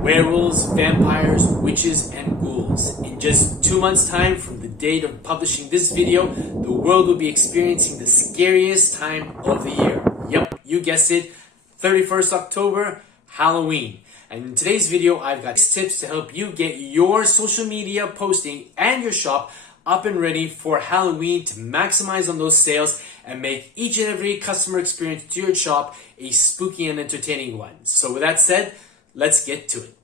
Werewolves, vampires, witches, and ghouls. In just 2 months' time from the date of publishing this video, the world will be experiencing the scariest time of the year. Yep, you guessed it, 31st October, Halloween. And in today's video, I've got 6 tips to help you get your social media posting and your shop up and ready for Halloween to maximize on those sales and make each and every customer experience to your shop a spooky and entertaining one. So with that said, let's get to it.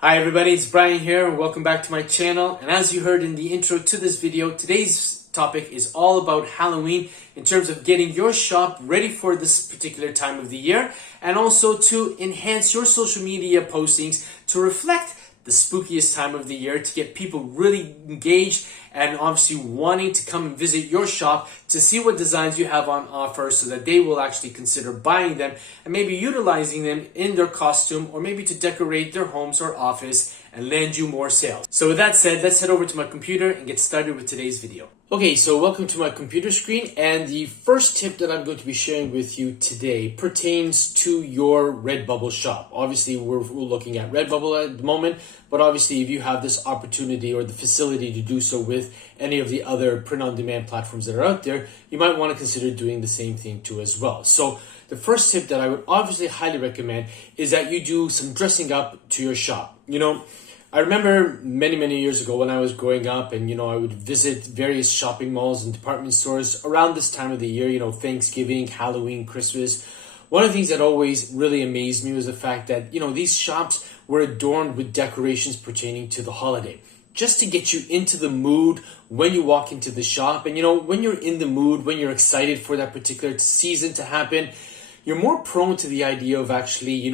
Hi everybody, it's Brian here and welcome back to my channel. And as you heard in the intro to this video, today's topic is all about Halloween in terms of getting your shop ready for this particular time of the year and also to enhance your social media postings to reflect the spookiest time of the year, to get people really engaged and obviously wanting to come and visit your shop to see what designs you have on offer so that they will actually consider buying them and maybe utilizing them in their costume or maybe to decorate their homes or office and land you more sales. So with that said, let's head over to my computer and get started with today's video. Okay, so welcome to my computer screen, and the first tip that I'm going to be sharing with you today pertains to your Redbubble shop. Obviously, we're looking at Redbubble at the moment, but obviously if you have this opportunity or the facility to do so with any of the other print-on-demand platforms that are out there, you might want to consider doing the same thing too as well. So the first tip that I would obviously highly recommend is that you do some dressing up to your shop. You know, I remember many years ago when I was growing up and, I would visit various shopping malls and department stores around this time of the year, Thanksgiving, Halloween, Christmas. One of the things that always really amazed me was the fact that, these shops were adorned with decorations pertaining to the holiday, just to get you into the mood when you walk into the shop. And, when you're in the mood, when you're excited for that particular season to happen, you're more prone to the idea of actually,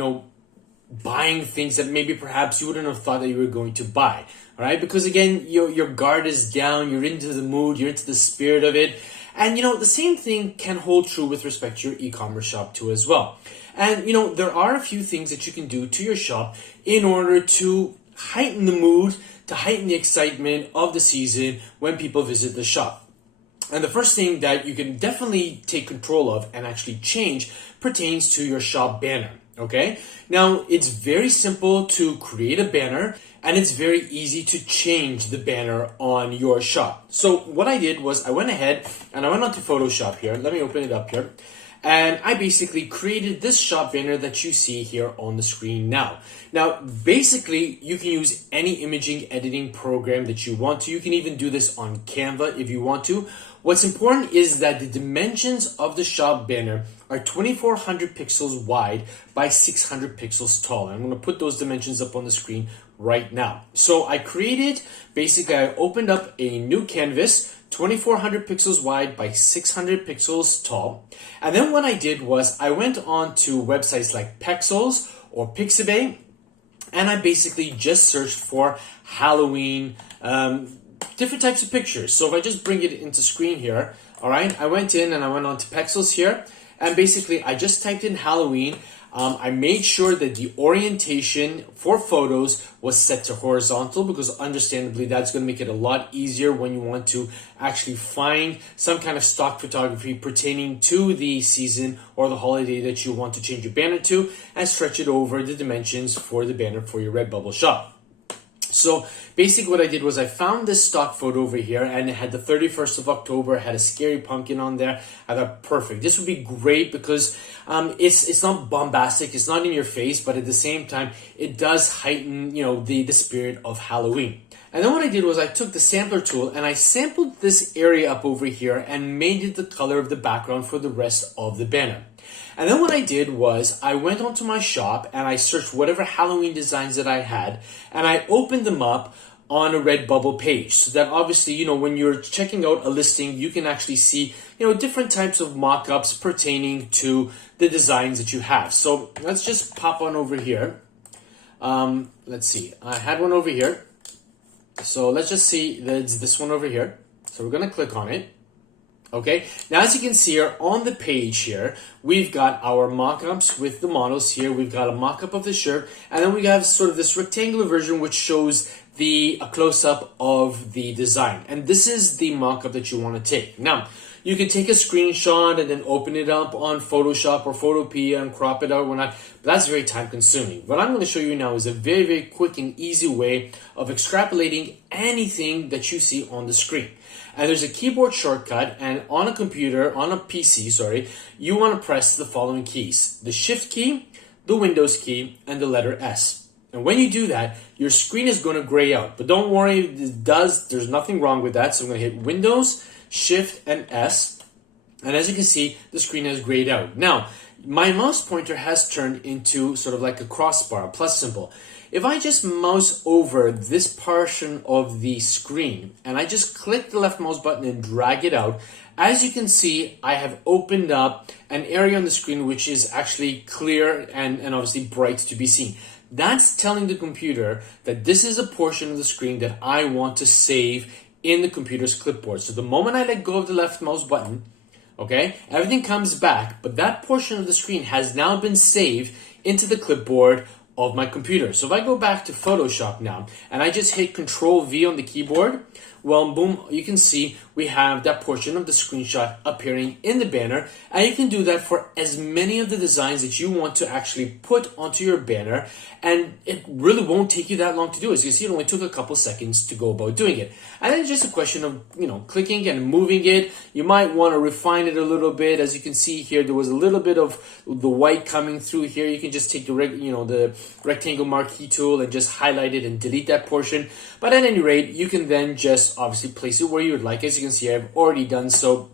buying things that maybe perhaps you wouldn't have thought that you were going to buy, all right? Because again, your guard is down, you're into the mood, you're into the spirit of it. And the same thing can hold true with respect to your e-commerce shop too as well. And there are a few things that you can do to your shop in order to heighten the mood, to heighten the excitement of the season when people visit the shop. And the first thing that you can definitely take control of and actually change pertains to your shop banner. Okay, now it's very simple to create a banner and it's very easy to change the banner on your shop. So what I did was I went ahead and I went onto Photoshop here. Let me open it up here. And I basically created this shop banner that you see here on the screen now. Now, basically, you can use any imaging editing program that you want to. You can even do this on Canva if you want to. What's important is that the dimensions of the shop banner are 2400 pixels wide by 600 pixels tall. I'm going to put those dimensions up on the screen right now. So I opened up a new canvas, 2400 pixels wide by 600 pixels tall. And then what I did was I went on to websites like Pexels or Pixabay, and I basically just searched for Halloween, different types of pictures. So if I just bring it into screen here, all right, I went in and I went on to Pexels here, and basically I just typed in Halloween. I made sure that the orientation for photos was set to horizontal because understandably that's going to make it a lot easier when you want to actually find some kind of stock photography pertaining to the season or the holiday that you want to change your banner to and stretch it over the dimensions for the banner for your Redbubble shop. So basically what I did was I found this stock photo over here and it had the 31st of October, had a scary pumpkin on there. I thought, perfect. This would be great because it's not bombastic, it's not in your face, but at the same time, it does heighten, the spirit of Halloween. And then what I did was I took the sampler tool and I sampled this area up over here and made it the color of the background for the rest of the banner. And then what I did was I went onto my shop and I searched whatever Halloween designs that I had and I opened them up on a Redbubble page so that obviously, when you're checking out a listing, you can actually see, different types of mockups pertaining to the designs that you have. So let's just pop on over here. Let's see, I had one over here. So let's just see, there's this one over here. So we're going to click on it. Okay, now as you can see here on the page here, we've got our mock-ups with the models here. We've got a mock-up of the shirt, and then we have sort of this rectangular version which shows a close-up of the design. And this is the mock-up that you want to take. Now, you can take a screenshot and then open it up on Photoshop or Photopea and crop it out or whatnot. But that's very time consuming. What I'm going to show you now is a very, very quick and easy way of extrapolating anything that you see on the screen. And there's a keyboard shortcut, and on a computer, on a PC, sorry, you want to press the following keys: the Shift key, the Windows key, and the letter S. And when you do that, your screen is going to gray out. But don't worry, there's nothing wrong with that. So I'm going to hit Windows, Shift, and S. And as you can see, the screen has grayed out. Now, my mouse pointer has turned into sort of like a crossbar, a plus symbol. If I just mouse over this portion of the screen and I just click the left mouse button and drag it out, as you can see, I have opened up an area on the screen which is actually clear and obviously bright to be seen. That's telling the computer that this is a portion of the screen that I want to save in the computer's clipboard. So the moment I let go of the left mouse button, okay, everything comes back, but that portion of the screen has now been saved into the clipboard of my computer. So if I go back to Photoshop now and I just hit Control V on the keyboard, well, boom, you can see we have that portion of the screenshot appearing in the banner. And you can do that for as many of the designs that you want to actually put onto your banner. And it really won't take you that long to do. As you can see, it only took a couple seconds to go about doing it. And then it's just a question of, clicking and moving it. You might want to refine it a little bit. As you can see here, there was a little bit of the white coming through here. You can just take the rectangle marquee tool and just highlight it and delete that portion. But at any rate, you can then just obviously place it where you would like. As you can see, I've already done so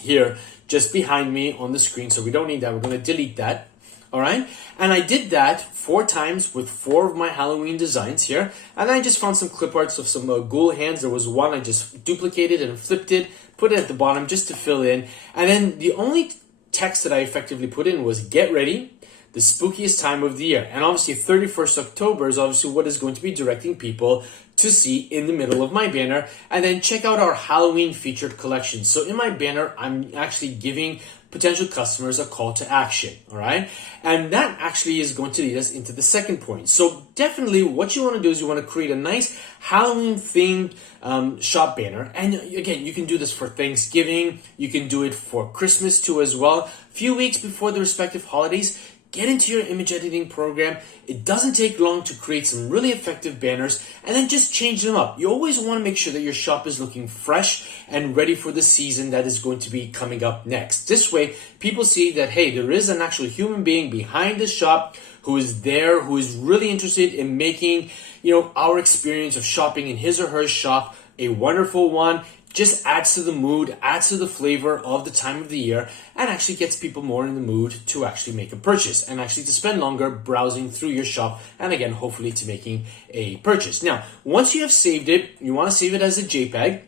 here just behind me on the screen. So we don't need that. We're going to delete that. All right. And I did that 4 times with 4 of my Halloween designs here. And I just found some clip arts of some ghoul hands. There was one I just duplicated and flipped it, put it at the bottom just to fill in. And then the only text that I effectively put in was "Get ready, the spookiest time of the year." And obviously 31st October is obviously what is going to be directing people to see in the middle of my banner. And then check out our Halloween featured collection. So in my banner, I'm actually giving potential customers a call to action, all right? And that actually is going to lead us into the second point. So definitely what you want to do is you want to create a nice Halloween themed shop banner. And again, you can do this for Thanksgiving. You can do it for Christmas too as well. A few weeks before the respective holidays, get into your image editing program. It doesn't take long to create some really effective banners and then just change them up. You always want to make sure that your shop is looking fresh and ready for the season that is going to be coming up next. This way, people see that, hey, there is an actual human being behind the shop who is there, who is really interested in making, our experience of shopping in his or her shop a wonderful one. Just adds to the mood, adds to the flavor of the time of the year, and actually gets people more in the mood to actually make a purchase and actually to spend longer browsing through your shop, and again, hopefully to making a purchase. Now, once you have saved it, you want to save it as a JPEG,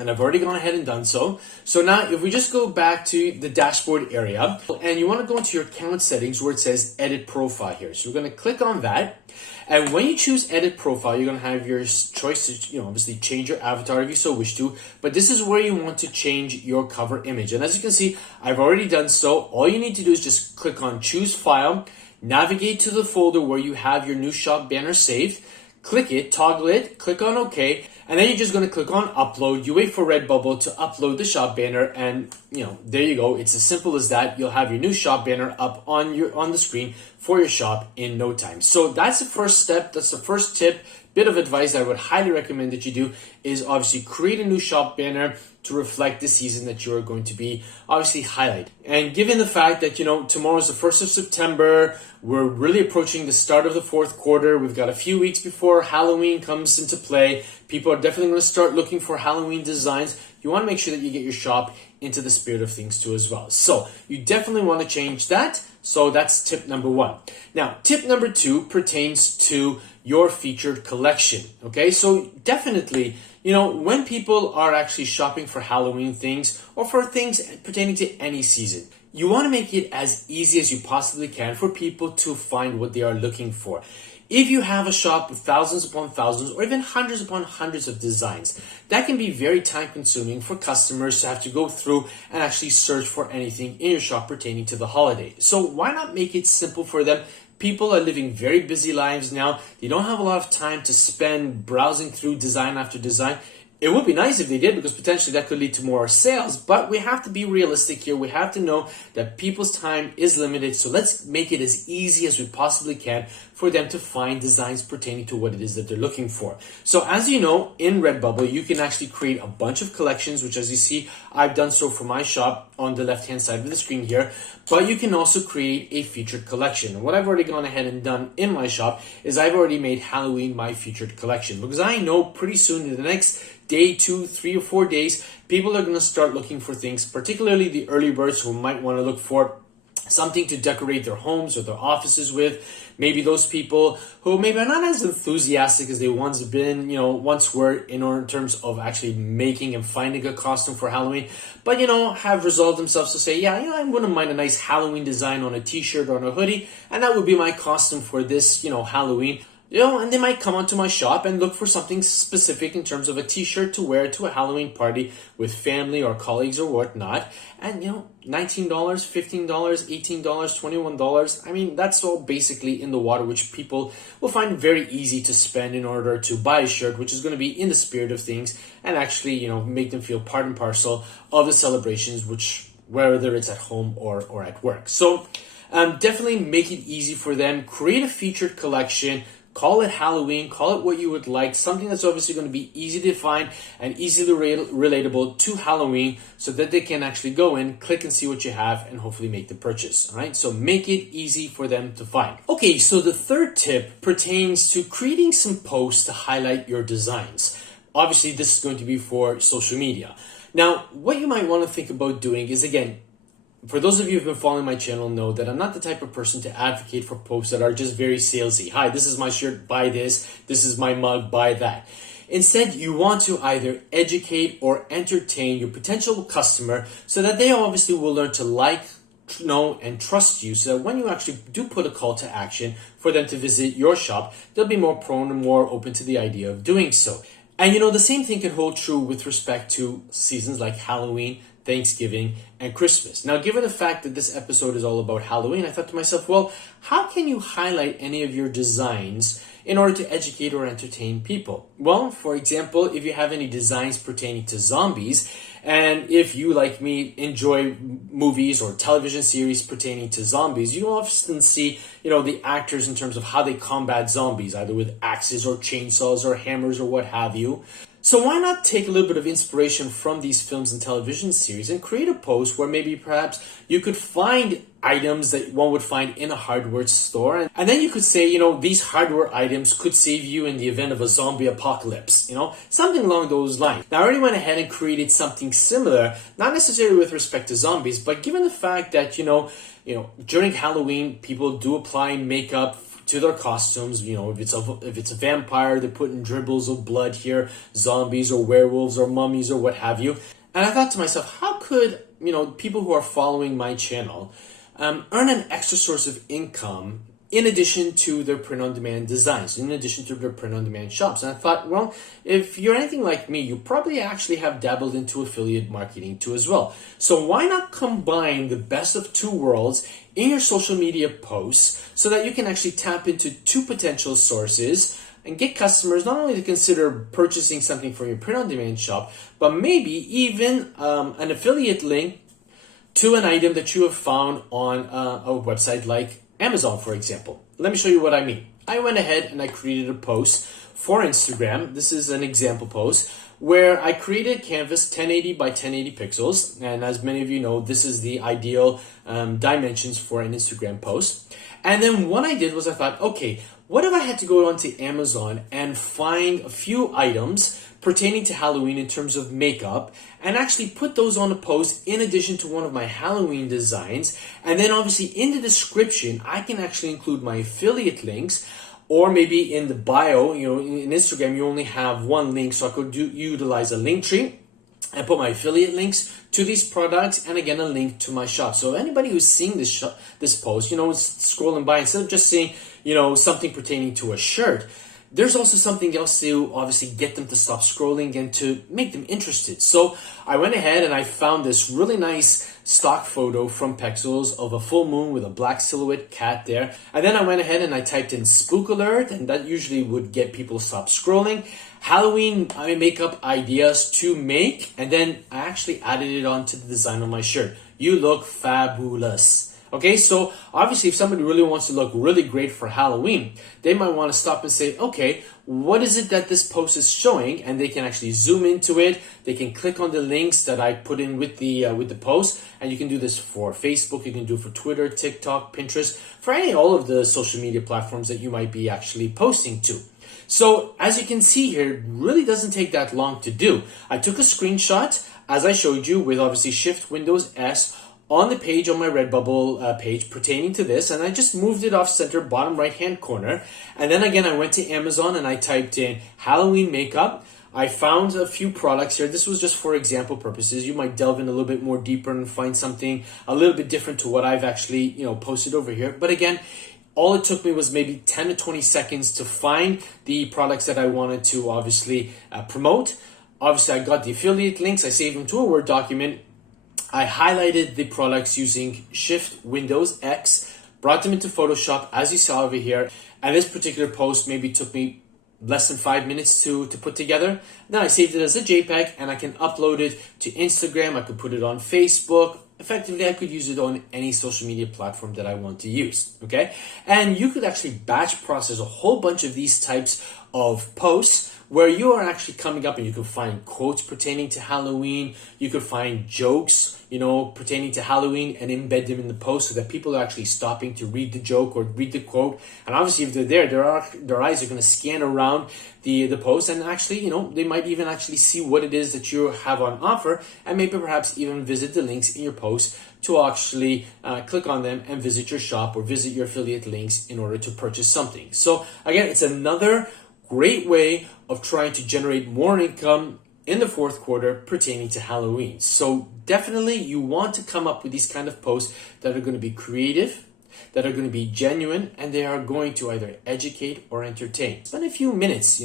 and I've already gone ahead and done so. So now if we just go back to the dashboard area, and you want to go into your account settings where it says Edit Profile here. So we're going to click on that. And when you choose Edit Profile, you're going to have your choice to, obviously change your avatar if you so wish to. But this is where you want to change your cover image. And as you can see, I've already done so. All you need to do is just click on Choose File, navigate to the folder where you have your new shop banner saved, click it, toggle it, click on OK, and then you're just going to click on Upload. You wait for Redbubble to upload the shop banner, and there you go. It's as simple as that. You'll have your new shop banner up on the screen for your shop in no time. So that's the first step. That's the first tip. Bit of advice I would highly recommend that you do is obviously create a new shop banner to reflect the season that you are going to be obviously highlight. And given the fact that tomorrow is the 1st of September, we're really approaching the start of the 4th quarter. We've got a few weeks before Halloween comes into play. People are definitely going to start looking for Halloween designs. You want to make sure that you get your shop into the spirit of things too as well. So you definitely want to change that. So that's tip number 1. Now, tip number 2 pertains to your featured collection. Okay, so definitely, when people are actually shopping for Halloween things or for things pertaining to any season, you want to make it as easy as you possibly can for people to find what they are looking for. If you have a shop with thousands upon thousands or even hundreds upon hundreds of designs, that can be very time consuming for customers to have to go through and actually search for anything in your shop pertaining to the holiday. So why not make it simple for them people are living very busy lives now. They don't have a lot of time to spend browsing through design after design. It would be nice if they did, because potentially that could lead to more sales, but we have to be realistic here. We have to know that people's time is limited, so let's make it as easy as we possibly can for them to find designs pertaining to what it is that they're looking for. So as you know, in Redbubble, you can actually create a bunch of collections, which as you see, I've done so for my shop on the left-hand side of the screen here, but you can also create a featured collection. And what I've already gone ahead and done in my shop is I've already made Halloween my featured collection, because I know pretty soon in the next day, 2, 3, or 4 days, people are going to start looking for things, particularly the early birds who might want to look for something to decorate their homes or their offices with. Maybe those people who maybe are not as enthusiastic as they once were in terms of actually making and finding a costume for Halloween, but have resolved themselves to say, I wouldn't mind a nice Halloween design on a t-shirt or on a hoodie, and that would be my costume for this, Halloween. And they might come onto my shop and look for something specific in terms of a t-shirt to wear to a Halloween party with family or colleagues or whatnot. And, $19, $15, $18, $21. I mean, that's all basically in the water, which people will find very easy to spend in order to buy a shirt, which is going to be in the spirit of things and actually, make them feel part and parcel of the celebrations, which whether it's at home or at work. So definitely make it easy for them. Create a featured collection. Call it Halloween, call it what you would like, something that's obviously going to be easy to find and easily relatable to Halloween, so that they can actually go in, click and see what you have, and hopefully make the purchase. All right, so make it easy for them to find. Okay, so the third tip pertains to creating some posts to highlight your designs. Obviously, this is going to be for social media. Now, what you might want to think about doing is, again, for those of you who've been following my channel know that I'm not the type of person to advocate for posts that are just very salesy. Hi, this is my shirt, buy this. This is my mug, buy that. Instead, you want to either educate or entertain your potential customer so that they obviously will learn to like, know, and trust you, so that when you actually do put a call to action for them to visit your shop, they'll be more prone and more open to the idea of doing so. And the same thing can hold true with respect to seasons like Halloween, Thanksgiving, and Christmas. Now, given the fact that this episode is all about Halloween, I thought to myself, well, how can you highlight any of your designs in order to educate or entertain people? Well, for example, if you have any designs pertaining to zombies, and if you, like me, enjoy movies or television series pertaining to zombies, you often see, the actors in terms of how they combat zombies, either with axes or chainsaws or hammers or what have you. So why not take a little bit of inspiration from these films and television series and create a post where maybe perhaps you could find items that one would find in a hardware store. And then you could say, these hardware items could save you in the event of a zombie apocalypse, something along those lines. Now, I already went ahead and created something similar, not necessarily with respect to zombies, but given the fact that, during Halloween, people do apply makeup to their costumes. If it's a vampire, they're putting dribbles of blood here, zombies or werewolves or mummies or what have you. And I thought to myself, how could people who are following my channel earn an extra source of income in addition to their print-on-demand designs, in addition to their print-on-demand shops? And I thought, well, if you're anything like me, you probably actually have dabbled into affiliate marketing too as well. So why not combine the best of two worlds in your social media posts so that you can actually tap into two potential sources and get customers not only to consider purchasing something from your print-on-demand shop, but maybe even an affiliate link to an item that you have found on a website like Amazon, for example. Let me show you what I mean. I went ahead and I created a post for Instagram. This is an example post where I created a canvas 1080 by 1080 pixels. And as many of you know, this is the ideal dimensions for an Instagram post. And then what I did was I thought, okay, what if I had to go onto Amazon and find a few items pertaining to Halloween in terms of makeup and actually put those on a post in addition to one of my Halloween designs. And then obviously in the description, I can actually include my affiliate links, or maybe in the bio, in Instagram, you only have one link. So I could utilize a link tree and put my affiliate links to these products, and again, a link to my shop. So anybody who's seeing this post, scrolling by, instead of just seeing, something pertaining to a shirt, there's also something else to obviously get them to stop scrolling and to make them interested. So I went ahead and I found this really nice stock photo from Pexels of a full moon with a black silhouette cat there. And then I went ahead and I typed in spook alert, and that usually would get people to stop scrolling. Halloween makeup ideas to make, and then I actually added it onto the design on my shirt. You look fabulous. Okay, so obviously if somebody really wants to look really great for Halloween, they might want to stop and say, okay, what is it that this post is showing? And they can actually zoom into it. They can click on the links that I put in with the post, and you can do this for Facebook, you can do it for Twitter, TikTok, Pinterest, for all of the social media platforms that you might be actually posting to. So as you can see here, it really doesn't take that long to do. I took a screenshot, as I showed you, with obviously Shift Windows S on the page on my Redbubble page pertaining to this, and I just moved it off center bottom right hand corner. And then again I went to Amazon and I typed in Halloween makeup. I found a few products here. This was just for example purposes. You might delve in a little bit more deeper and find something a little bit different to what I've actually posted over here. But again, all it took me was maybe 10 to 20 seconds to find the products that I wanted to obviously promote. Obviously I got the affiliate links, I saved them to a Word document. I highlighted the products using Shift Windows X, brought them into Photoshop as you saw over here, and this particular post maybe took me less than 5 minutes to put together. Then I saved it as a JPEG and I can upload it to Instagram, I could put it on Facebook. Effectively, I could use it on any social media platform that I want to use, okay? And you could actually batch process a whole bunch of these types of posts where you are actually coming up and you can find quotes pertaining to Halloween, you could find jokes, pertaining to Halloween and embed them in the post so that people are actually stopping to read the joke or read the quote. And obviously if they're there, their eyes are going to scan around the post, and actually, they might even actually see what it is that you have on offer, and maybe perhaps even visit the links in your post to actually click on them and visit your shop or visit your affiliate links in order to purchase something. So again, it's another great way of trying to generate more income in the fourth quarter pertaining to Halloween. So definitely you want to come up with these kind of posts that are going to be creative, that are going to be genuine, and they are going to either educate or entertain. Spend a few minutes,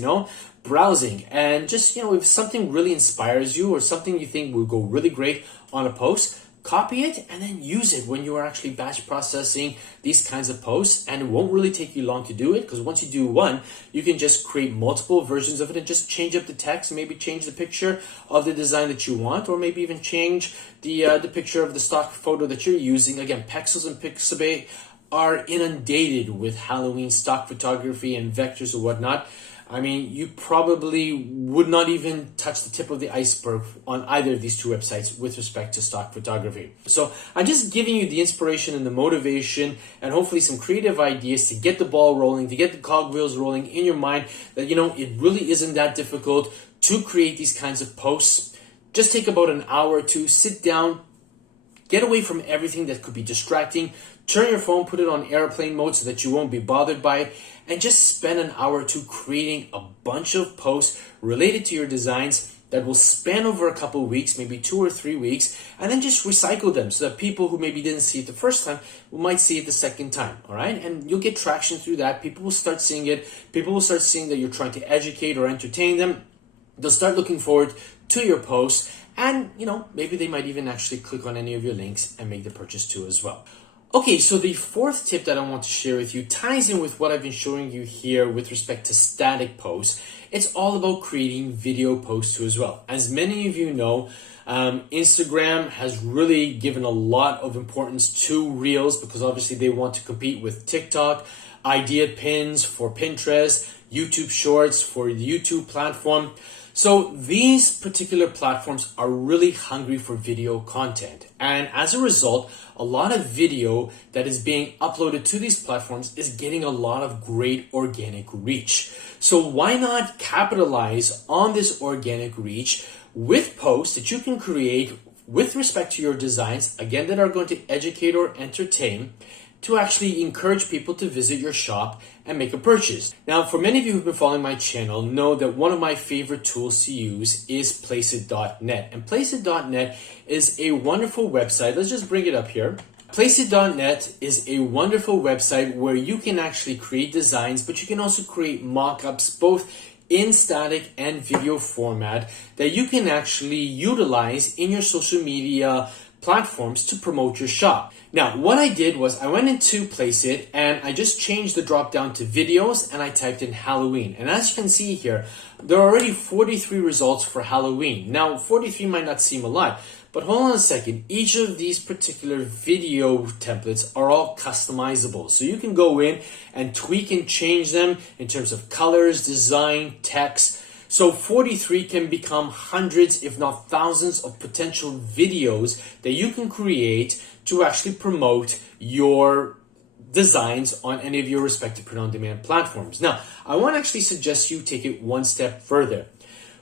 browsing, and just, if something really inspires you or something you think will go really great on a post, copy it and then use it when you are actually batch processing these kinds of posts. And it won't really take you long to do it, because once you do one, you can just create multiple versions of it and just change up the text, maybe change the picture of the design that you want, or maybe even change the picture of the stock photo that you're using. Again, Pexels and Pixabay are inundated with Halloween stock photography and vectors or whatnot. I mean, you probably would not even touch the tip of the iceberg on either of these two websites with respect to stock photography. So I'm just giving you the inspiration and the motivation and hopefully some creative ideas to get the ball rolling, to get the cogwheels rolling in your mind that, it really isn't that difficult to create these kinds of posts. Just take about an hour or two, sit down, get away from everything that could be distracting, turn your phone, put it on airplane mode so that you won't be bothered by it, and just spend an hour or two creating a bunch of posts related to your designs that will span over a couple of weeks, maybe 2 or 3 weeks, and then just recycle them so that people who maybe didn't see it the first time might see it the second time, all right? And you'll get traction through that. People will start seeing it. People will start seeing that you're trying to educate or entertain them. They'll start looking forward to your posts, and, maybe they might even actually click on any of your links and make the purchase too as well. Okay, so the fourth tip that I want to share with you ties in with what I've been showing you here with respect to static posts. It's all about creating video posts too as well. As many of you know, Instagram has really given a lot of importance to Reels, because obviously they want to compete with TikTok, idea pins for Pinterest, YouTube Shorts for the YouTube platform. So these particular platforms are really hungry for video content. And as a result, a lot of video that is being uploaded to these platforms is getting a lot of great organic reach. So why not capitalize on this organic reach with posts that you can create with respect to your designs, again, that are going to educate or entertain, to actually encourage people to visit your shop and make a purchase. Now, for many of you who've been following my channel, know that one of my favorite tools to use is Placeit.net. And Placeit.net is a wonderful website. Let's just bring it up here. Placeit.net is a wonderful website where you can actually create designs, but you can also create mockups both in static and video format that you can actually utilize in your social media platforms to promote your shop. Now, what I did was I went into Placeit and I just changed the drop down to videos and I typed in Halloween. And as you can see here, there are already 43 results for Halloween. Now, 43 might not seem a lot, but hold on a second. Each of these particular video templates are all customizable. So you can go in and tweak and change them in terms of colors, design, text. So 43 can become hundreds, if not thousands, of potential videos that you can create to actually promote your designs on any of your respective print-on-demand platforms. Now, I want to actually suggest you take it one step further.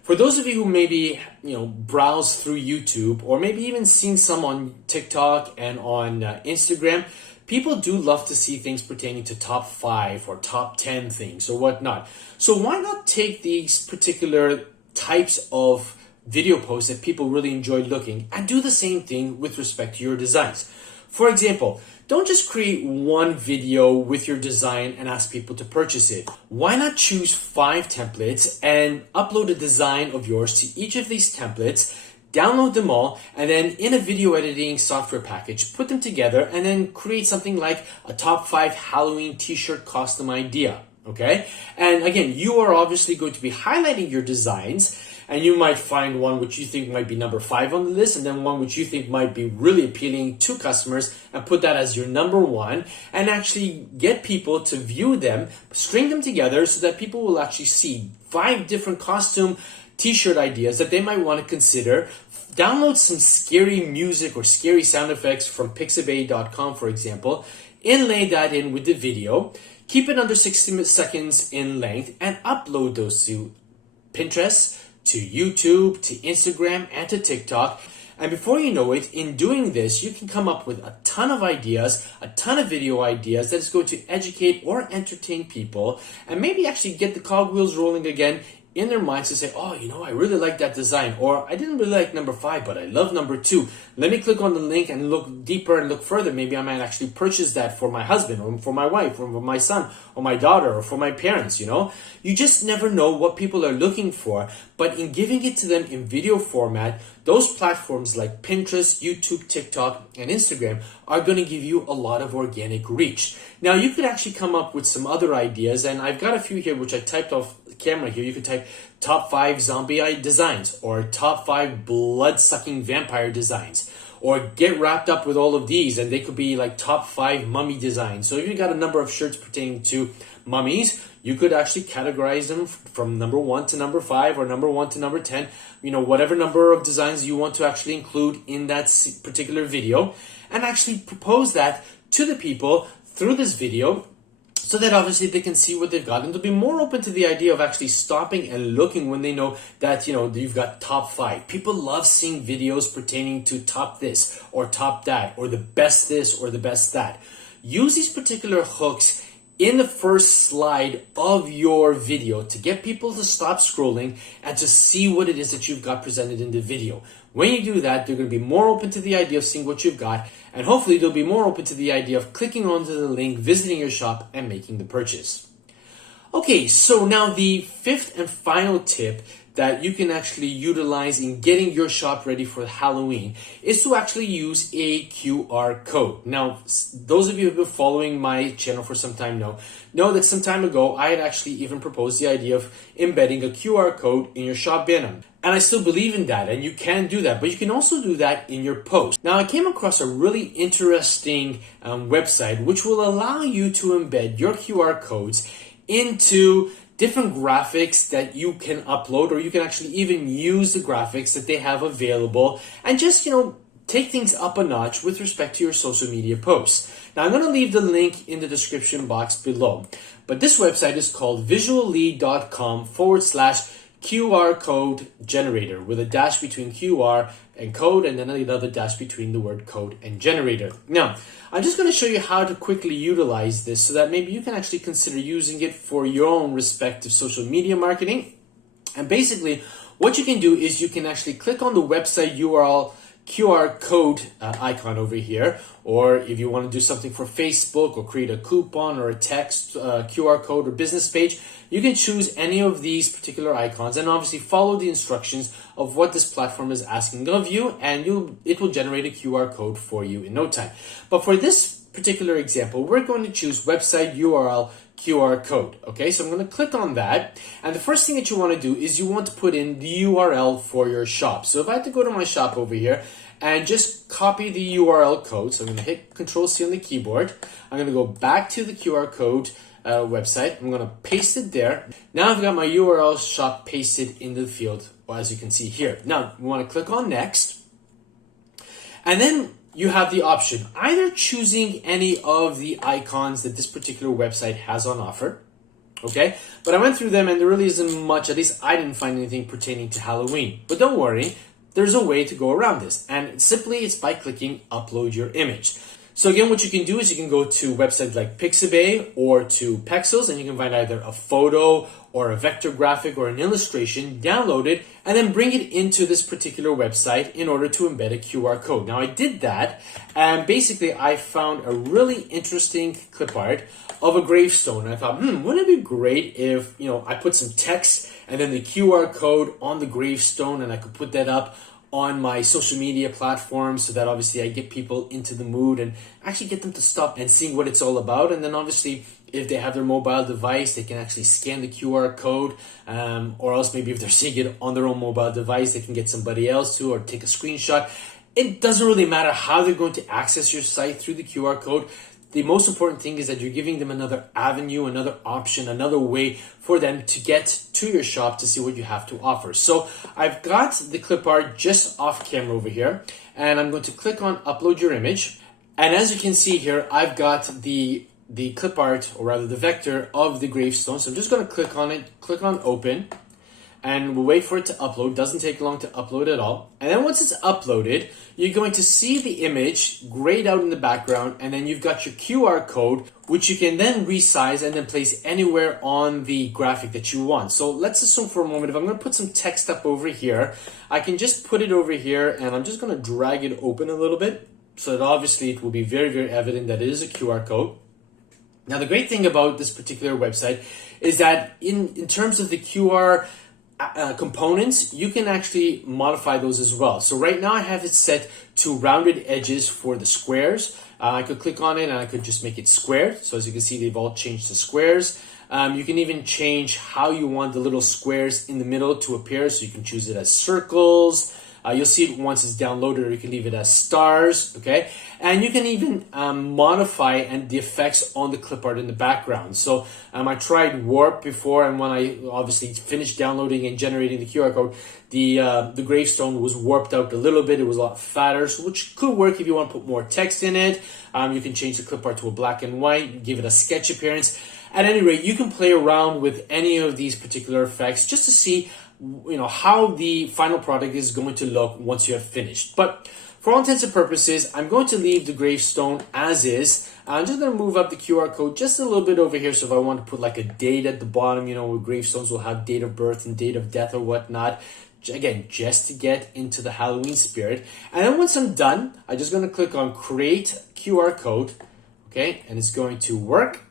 For those of you who maybe, browse through YouTube or maybe even seen some on TikTok and on Instagram, people do love to see things pertaining to top 5 or top 10 things or whatnot. So why not take these particular types of video posts that people really enjoy looking and do the same thing with respect to your designs? For example, don't just create one video with your design and ask people to purchase it. Why not choose 5 templates and upload a design of yours to each of these templates, download them all, and then in a video editing software package, put them together and then create something like a top 5 Halloween t-shirt custom idea, okay? And again, you are obviously going to be highlighting your designs, and you might find one which you think might be number 5 on the list, and then one which you think might be really appealing to customers, and put that as your number 1, and actually get people to view them, string them together so that people will actually see 5 different costume t-shirt ideas that they might want to consider. Download some scary music or scary sound effects from pixabay.com, for example, inlay that in with the video, keep it under 60 seconds in length, and upload those to Pinterest, to YouTube, to Instagram, and to TikTok. And before you know it, in doing this, you can come up with a ton of ideas, a ton of video ideas that is going to educate or entertain people, and maybe actually get the cogwheels rolling again in their minds to say, oh, I really like that design, or I didn't really like number 5, but I love number 2. Let me click on the link and look deeper and look further. Maybe I might actually purchase that for my husband or for my wife or for my son or my daughter or for my parents, You just never know what people are looking for, but in giving it to them in video format, those platforms like Pinterest, YouTube, TikTok, and Instagram are going to give you a lot of organic reach. Now, you could actually come up with some other ideas, and I've got a few here which I typed off camera here. You could type top 5 zombie designs, or top 5 blood-sucking vampire designs, or get wrapped up with all of these, and they could be like top 5 mummy designs. So if you got a number of shirts pertaining to mummies, you could actually categorize them from number 1 to number 5 or number 1 to number 10, whatever number of designs you want to actually include in that particular video, and actually propose that to the people through this video, so that obviously they can see what they've got, and they'll be more open to the idea of actually stopping and looking when they know that, you've got top 5. People love seeing videos pertaining to top this or top that, or the best this or the best that. Use these particular hooks in the first slide of your video to get people to stop scrolling and to see what it is that you've got presented in the video. When you do that, they're going to be more open to the idea of seeing what you've got, and hopefully they'll be more open to the idea of clicking onto the link, visiting your shop, and making the purchase. Okay, so now the 5th and final tip that you can actually utilize in getting your shop ready for Halloween is to actually use a QR code. Now, those of you who have been following my channel for some time know that some time ago I had actually even proposed the idea of embedding a QR code in your shop banner. And I still believe in that, and you can do that, but you can also do that in your post. Now, I came across a really interesting website which will allow you to embed your QR codes into different graphics that you can upload, or you can actually even use the graphics that they have available and just, take things up a notch with respect to your social media posts. Now, I'm going to leave the link in the description box below, but this website is called visually.com/QR code generator, with a dash between QR and code, and then another dash between the word code and generator. Now, I'm just going to show you how to quickly utilize this so that maybe you can actually consider using it for your own respective social media marketing. And basically, what you can do is you can actually click on the website URL QR code icon over here, or if you want to do something for Facebook or create a coupon or a text QR code or business page, you can choose any of these particular icons and obviously follow the instructions of what this platform is asking of you, and it will generate a QR code for you in no time. But for this particular example, we're going to choose website URL QR code. Okay, so I'm going to click on that, and the first thing that you want to do is you want to put in the URL for your shop. So if I had to go to my shop over here and just copy the URL code, so I'm going to hit Control-C on the keyboard. I'm going to go back to the QR code website. I'm going to paste it there. Now I've got my URL shop pasted into the field, as you can see here. Now we want to click on Next, and then you have the option either choosing any of the icons that this particular website has on offer. Okay, but I went through them and there really isn't much, at least I didn't find anything pertaining to Halloween. But don't worry, there's a way to go around this, and simply it's by clicking Upload Your Image. So again, what you can do is you can go to websites like Pixabay or to Pexels, and you can find either a photo or a vector graphic or an illustration, download it, and then bring it into this particular website in order to embed a QR code. Now I did that, and basically I found a really interesting clip art of a gravestone. And I thought, wouldn't it be great if, I put some text and then the QR code on the gravestone, and I could put that up on my social media platforms so that obviously I get people into the mood and actually get them to stop and see what it's all about. And then obviously if they have their mobile device, they can actually scan the QR code, or else maybe if they're seeing it on their own mobile device, they can get somebody else to, or take a screenshot. It doesn't really matter how they're going to access your site through the QR code. The most important thing is that you're giving them another avenue, another option, another way for them to get to your shop to see what you have to offer. So I've got the clip art just off camera over here, and I'm going to click on Upload Your Image. And as you can see here, I've got the clip art, or rather the vector of the gravestone. So I'm just going to click on it, click on Open, and we'll wait for it to upload. Doesn't take long to upload at all. And then once it's uploaded, you're going to see the image grayed out in the background, and then you've got your QR code, which you can then resize and then place anywhere on the graphic that you want. So let's assume for a moment, if I'm going to put some text up over here, I can just put it over here, and I'm just going to drag it open a little bit so that obviously it will be very, very evident that it is a QR code. Now, the great thing about this particular website is that in terms of the QR components, you can actually modify those as well. So right now I have it set to rounded edges for the squares. I could click on it and I could just make it squared. So as you can see, they've all changed to squares. You can even change how you want the little squares in the middle to appear. So you can choose it as circles. You'll see it once it's downloaded, or you can leave it as stars, okay? And you can even modify the effects on the clip art in the background. So I tried warp before, and when I obviously finished downloading and generating the QR code, the gravestone was warped out a little bit. It was a lot fatter, so which could work if you want to put more text in it. You can change the clip art to a black and white, give it a sketch appearance. At any rate, you can play around with any of these particular effects just to see how the final product is going to look once you have finished. But for all intents and purposes, I'm going to leave the gravestone as is. I'm just going to move up the QR code just a little bit over here. So if I want to put like a date at the bottom, where gravestones will have date of birth and date of death or whatnot. Again, just to get into the Halloween spirit. And then once I'm done, I'm just going to click on Create QR Code. Okay, and it's going to work.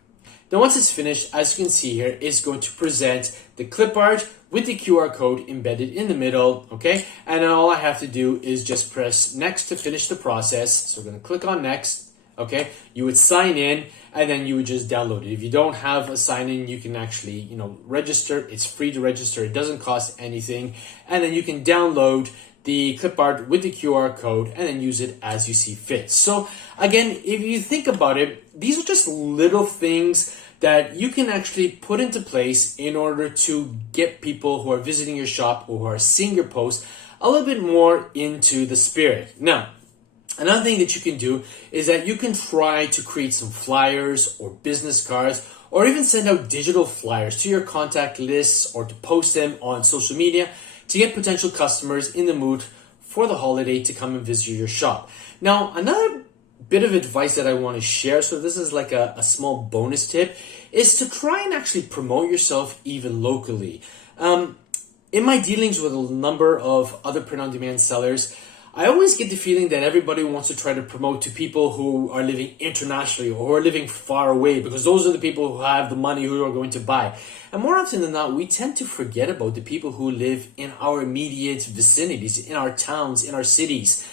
Then once it's finished, as you can see here, it's going to present the clip art with the QR code embedded in the middle, okay? And then all I have to do is just press next to finish the process. So we're gonna click on next, okay? You would sign in, and then you would just download it. If you don't have a sign in, you can actually, register. It's free to register. It doesn't cost anything. And then you can download the clip art with the QR code and then use it as you see fit. So again, if you think about it, these are just little things that you can actually put into place in order to get people who are visiting your shop or who are seeing your post a little bit more into the spirit. Now, another thing that you can do is that you can try to create some flyers or business cards, or even send out digital flyers to your contact lists or to post them on social media to get potential customers in the mood for the holiday to come and visit your shop. Now, another bit of advice that I want to share, so this is like a small bonus tip, is to try and actually promote yourself even locally. In my dealings with a number of other print-on-demand sellers, I always get the feeling that everybody wants to try to promote to people who are living internationally or who are living far away, because those are the people who have the money who are going to buy. And more often than not, we tend to forget about the people who live in our immediate vicinities, in our towns, in our cities.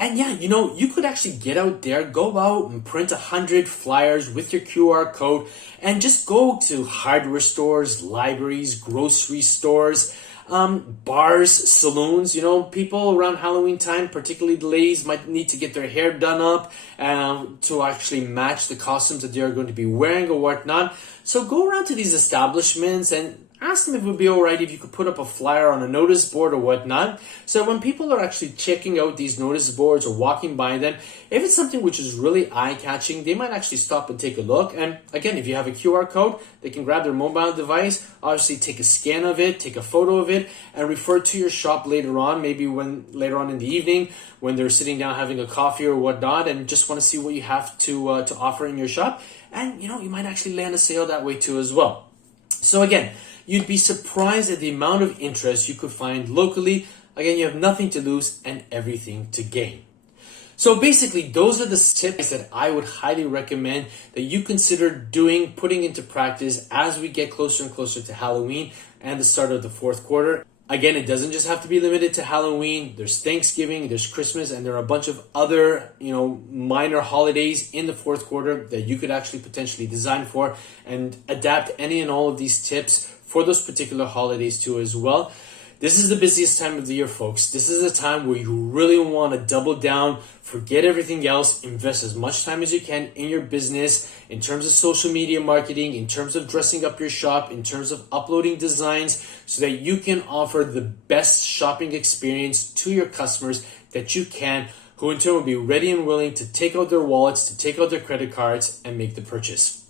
And yeah, you could actually get out there, go out and print 100 flyers with your QR code and just go to hardware stores, libraries, grocery stores, bars, saloons. People around Halloween time, particularly the ladies, might need to get their hair done up to actually match the costumes that they're going to be wearing or whatnot. So go around to these establishments and ask them if it would be all right if you could put up a flyer on a notice board or whatnot. So when people are actually checking out these notice boards or walking by them, if it's something which is really eye-catching, they might actually stop and take a look. And again, if you have a QR code, they can grab their mobile device, obviously take a scan of it, take a photo of it, and refer to your shop later on, maybe later on in the evening when they're sitting down having a coffee or whatnot and just want to see what you have to offer in your shop. And you might actually land a sale that way too as well. So again, you'd be surprised at the amount of interest you could find locally. Again, you have nothing to lose and everything to gain. So basically, those are the tips that I would highly recommend that you consider putting into practice as we get closer and closer to Halloween and the start of the fourth quarter. Again, it doesn't just have to be limited to Halloween. There's Thanksgiving, there's Christmas, and there are a bunch of other, minor holidays in the fourth quarter that you could actually potentially design for and adapt any and all of these tips for those particular holidays too as well. This is the busiest time of the year, folks. This is a time where you really want to double down, forget everything else, invest as much time as you can in your business, in terms of social media marketing, in terms of dressing up your shop, in terms of uploading designs, so that you can offer the best shopping experience to your customers that you can, who in turn will be ready and willing to take out their wallets, to take out their credit cards, and make the purchase.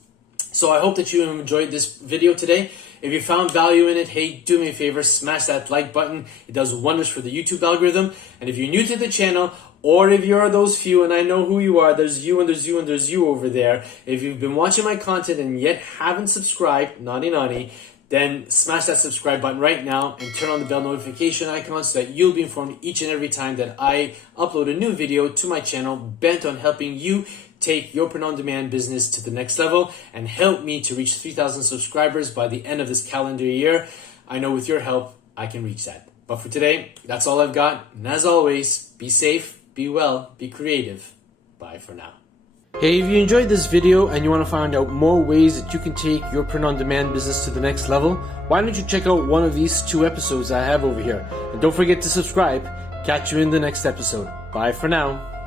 So I hope that you enjoyed this video today. If you found value in it, hey, do me a favor, smash that like button. It does wonders for the YouTube algorithm. And if you're new to the channel, or if you're those few, and I know who you are, there's you and there's you and there's you over there. If you've been watching my content and yet haven't subscribed, naughty, then smash that subscribe button right now and turn on the bell notification icon so that you'll be informed each and every time that I upload a new video to my channel bent on helping you take your print-on-demand business to the next level and help me to reach 3,000 subscribers by the end of this calendar year. I know with your help, I can reach that. But for today, that's all I've got. And as always, be safe, be well, be creative. Bye for now. Hey, if you enjoyed this video and you want to find out more ways that you can take your print-on-demand business to the next level, why don't you check out one of these 2 episodes I have over here. And don't forget to subscribe. Catch you in the next episode. Bye for now.